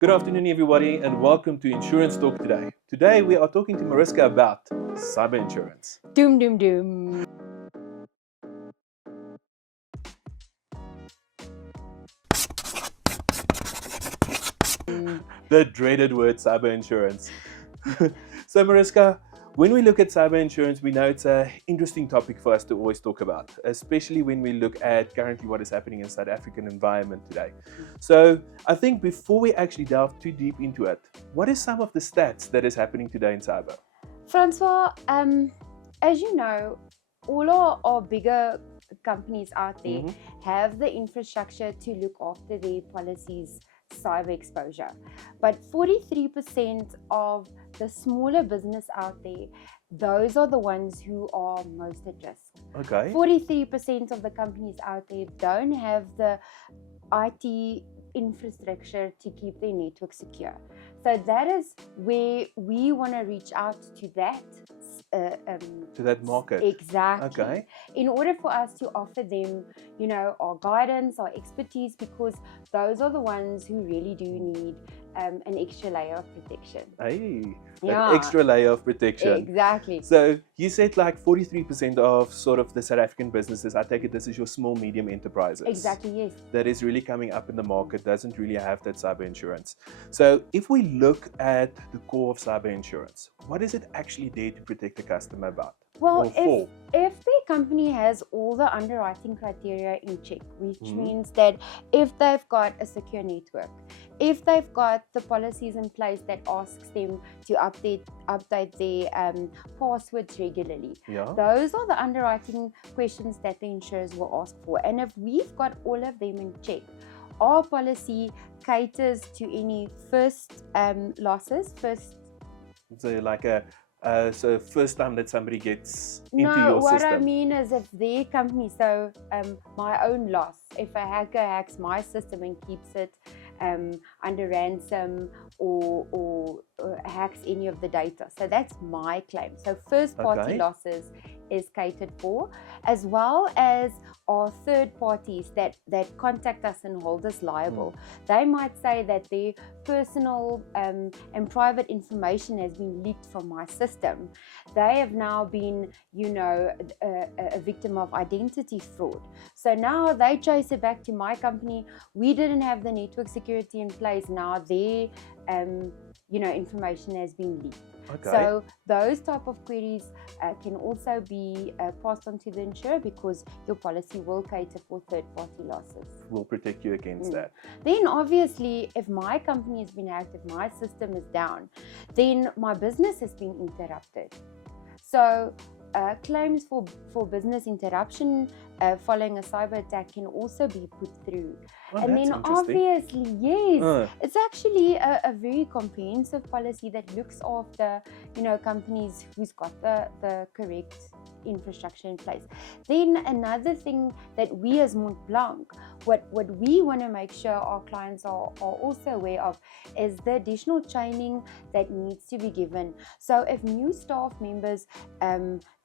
Good afternoon, everybody, and welcome to Insurance Talk today. Today, we are talking to Mariska about cyber insurance. Doom, doom, doom. The dreaded word cyber insurance. So, Mariska, when we look at cyber insurance, we know it's an interesting topic for us to always talk about, especially when we look at currently what is happening in South African environment today. So, I think before we actually delve too deep into it, what is some of the stats that is happening today in cyber? Francois, as you know, all our bigger companies out there have the infrastructure to look after their policies' cyber exposure. But 43% of the smaller business out there, those are the ones who are most at risk. Okay. 43% of the companies out there don't have the IT infrastructure to keep their network secure. So that is where we want to reach out to that. To that market. Exactly. Okay. In order for us to offer them, our guidance, our expertise, because those are the ones who really do need an extra layer of protection. Hey, Yeah. an extra layer of protection. Exactly. So you said like 43% of sort of the South African businesses, I take it this is your small, medium enterprises. Exactly, yes. That is really coming up in the market, doesn't really have that cyber insurance. So if we look at the core of cyber insurance, what is it actually there to protect the customer about? Well, if the company has all the underwriting criteria in check, which means that if they've got a secure network, if they've got the policies in place that asks them to update their passwords regularly, those are the underwriting questions that the insurers will ask for. And if we've got all of them in check, our policy caters to any first losses. So like so first time that somebody gets into your No, what system. I mean is if their company, so my own loss, if a hacker hacks my system and keeps it under ransom or hacks any of the data. So that's my claim. So first party losses is catered for, as well as our third parties that contact us and hold us liable. They might say that their personal and private information has been leaked from my system. They have now been, a victim of identity fraud. So now they trace it back to my company. We didn't have the network security in place. Now their information has been leaked. Okay. So those type of queries can also be passed on to the insurer, because your policy will cater for third-party losses. Will protect you against that. Then obviously, if my company has been hacked, if my system is down, then my business has been interrupted. So claims for business interruption following a cyber attack can also be put through. And then obviously, yes, it's actually a very comprehensive policy that looks after, companies who's got the correct infrastructure in place. Then another thing that we as Mont Blanc, what we want to make sure our clients are also aware of is the additional training that needs to be given. So if new staff members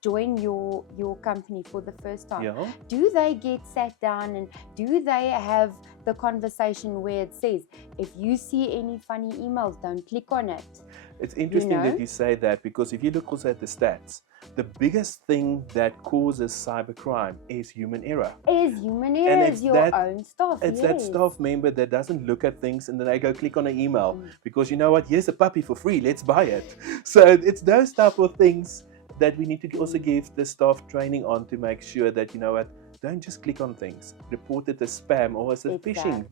join your company for the first time, do they get sat down and do they have the conversation where it says, if you see any funny emails, don't click on it? It's interesting that you say that, because if you look also at the stats, the biggest thing that causes cybercrime is human error. Is your own staff. It's that staff member that doesn't look at things and then they go click on an email because you know what, here's a puppy for free, let's buy it. So it's those type of things that we need to also give the staff training on, to make sure that, don't just click on things. Report it as spam or as a phishing.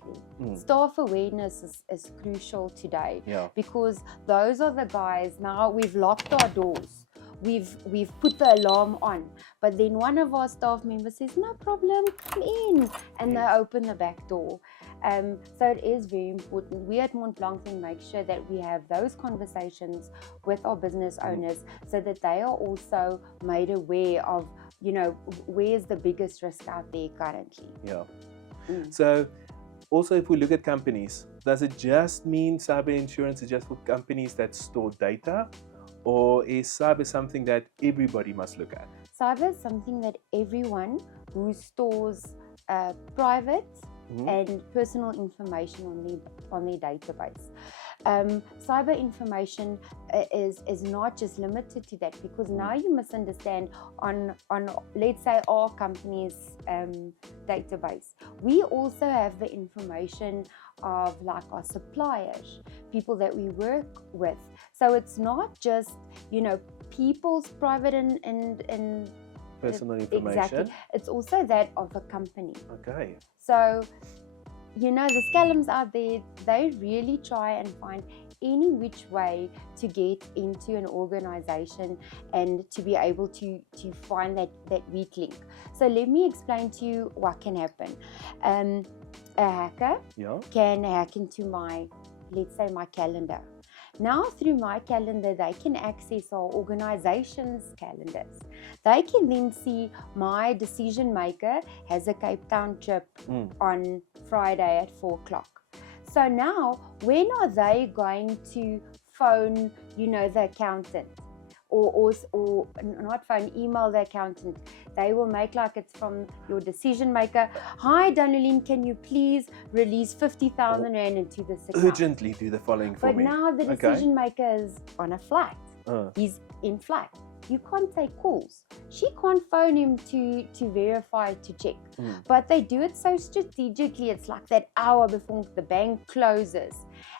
Staff awareness is crucial today, because those are the guys. Now we've locked our doors. We've put the alarm on, but then one of our staff members says, no problem, come in, and they open the back door. So it is very important. We at Mont Blanc then make sure that we have those conversations with our business owners, so that they are also made aware of, where's the biggest risk out there currently. So also, if we look at companies, does it just mean cyber insurance is just for companies that store data? Or is cyber something that everybody must look at? Cyber is something that everyone who stores private and personal information on their database. Cyber information is not just limited to that, because now you must understand on let's say our company's database, we also have the information of like our suppliers, people that we work with. So it's not just, you know, people's private and personal information. Exactly. It's also that of the company. Okay. So, you know, the scallums out there, they really try and find any which way to get into an organization and to be able to find that weak link. So let me explain to you what can happen. A hacker can hack into my, let's say, my calendar. Now through my calendar, they can access our organization's calendars. They can then see my decision maker has a Cape Town trip on Friday at 4 o'clock. So now, when are they going to phone, you know, the accountant? Or not phone, email the accountant. They will make like it's from your decision maker. Hi, Daneline, can you please release 50,000 Rand into this account? Urgently do the following for me. But now the decision maker is on a flight. He's in flight. You can't take calls. She can't phone him to verify, to check. But they do it so strategically. It's like that hour before the bank closes.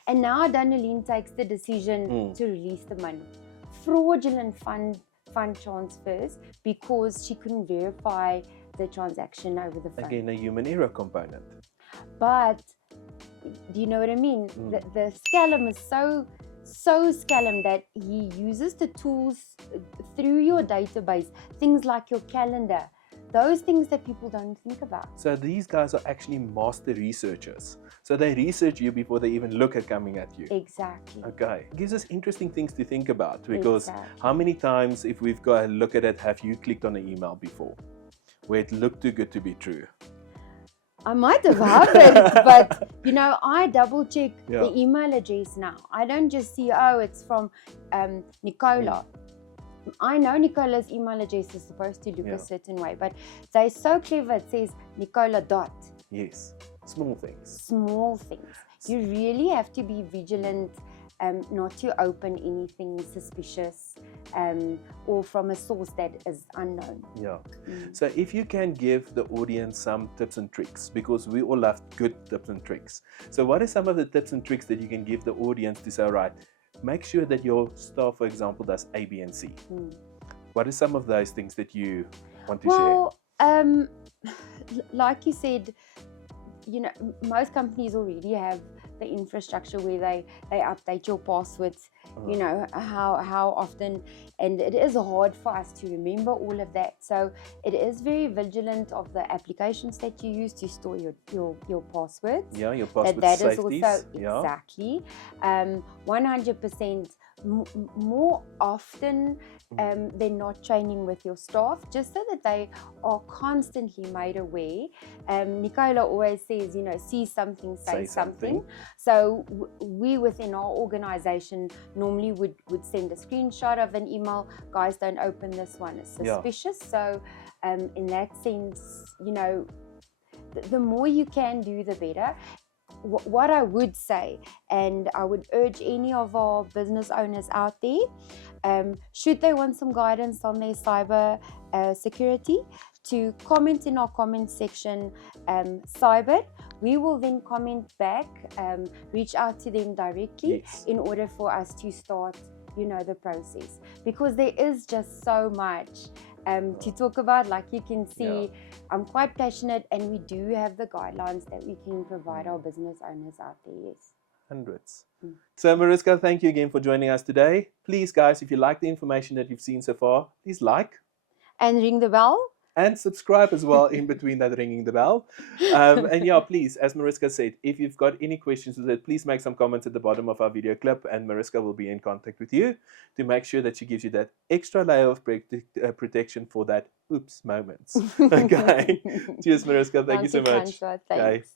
And now Daneline takes the decision to release the money. Fraudulent fund transfers because she couldn't verify the transaction over the phone. Again, a human error component. But do you know what I mean? The scallum is so scallum that he uses the tools through your database, things like your calendar, those things that people don't think about. So these guys are actually master researchers. So they research you before they even look at coming at you. Exactly. Okay. It gives us interesting things to think about, because how many times, if we've got to look at it, have you clicked on an email before where it looked too good to be true? I might have happened, but you know, I double check the email address now. I don't just see, oh, it's from Nicola. I know Nicola's email address is supposed to look a certain way, but they're so clever. It says Nicola dot. Yes, small things. Small things. You really have to be vigilant not to open anything suspicious or from a source that is unknown. Yeah. So if you can give the audience some tips and tricks, because we all love good tips and tricks. So what are some of the tips and tricks that you can give the audience to say, all right, make sure that your staff, for example, does A, B, and C? What are some of those things that you want to share? Like you said, you know, most companies already have the infrastructure where they update your passwords, you know, how often, and it is hard for us to remember all of that. So it is very vigilant of the applications that you use to store your passwords. Yeah, your password that safeties. Is also exactly 100%. More often they're not training with your staff, just so that they are constantly made aware. Nicola always says, you know, see something, say something. So we within our organization normally would send a screenshot of an email. Guys, don't open this one, it's suspicious. So in that sense, you know, the more you can do, the better. What I would say, and I would urge any of our business owners out there, should they want some guidance on their cyber security, to comment in our comment section, cyber. We will then comment back, reach out to them directly in order for us to start, you know, the process, because there is just so much to talk about. Like you can see, I'm quite passionate, and we do have the guidelines that we can provide our business owners out there. Yes. Hundreds. So Mariska, thank you again for joining us today. Please, guys, if you like the information that you've seen so far, please like. And ring the bell. And subscribe as well in between that ringing the bell. And yeah, please, as Mariska said, if you've got any questions with it, please make some comments at the bottom of our video clip, and Mariska will be in contact with you to make sure that she gives you that extra layer of protection for that oops moments. Okay. Cheers, Mariska. Thank you so much. Thanks.